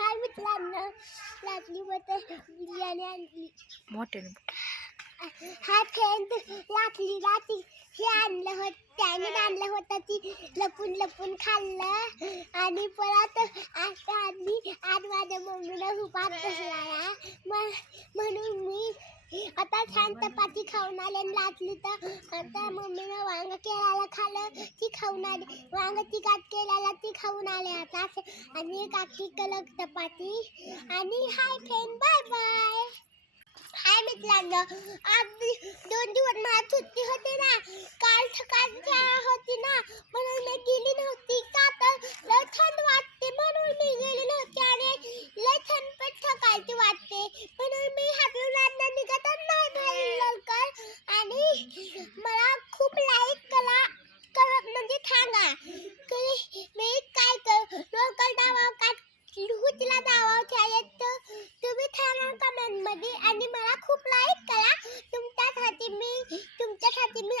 हाय मित्रांनो, रात्री बिर्याणी आणली. मोठ्याने हाय फ्रेंड, रात्री हे आणलं होतं, त्याने आणलं होतं, ती लपून लपून खाल्लं आणि परत आता आणली. आज माझ्या मम्मीनं खूप हात बसला म्हणून मी आता छान चपाती खाऊन आले आणि लाटली. तर आता मम्मीनं वांग केळाला खाल्लं, ती खाऊन आली. वांग तिखट केळाला ती खाऊन आले आता. आणि काकी कलक चपाती. आणि हाय फ्रेंड, बाय बाय. हाय मित्रांनो, आज 2 दिवस मला सुट्टी होती ना, काल सकाळची होती ना, म्हणून मी गेली नव्हती. का तर लय थंड वाटते म्हणून मी गेली नव्हती आणि लय थंड पण सकाळची वाटते म्हणून मी हातून आणलं निघतच नाही बाहेर लवकर. आणि मला खूप लाईक करा म्हणजे सांगा की मी काय कर लोकल दावा का हुतला दावा खेळत तुम्ही सांगा कमेंट मध्ये. आणि मला खूप लाईक करा. तुमच्यासाठी मी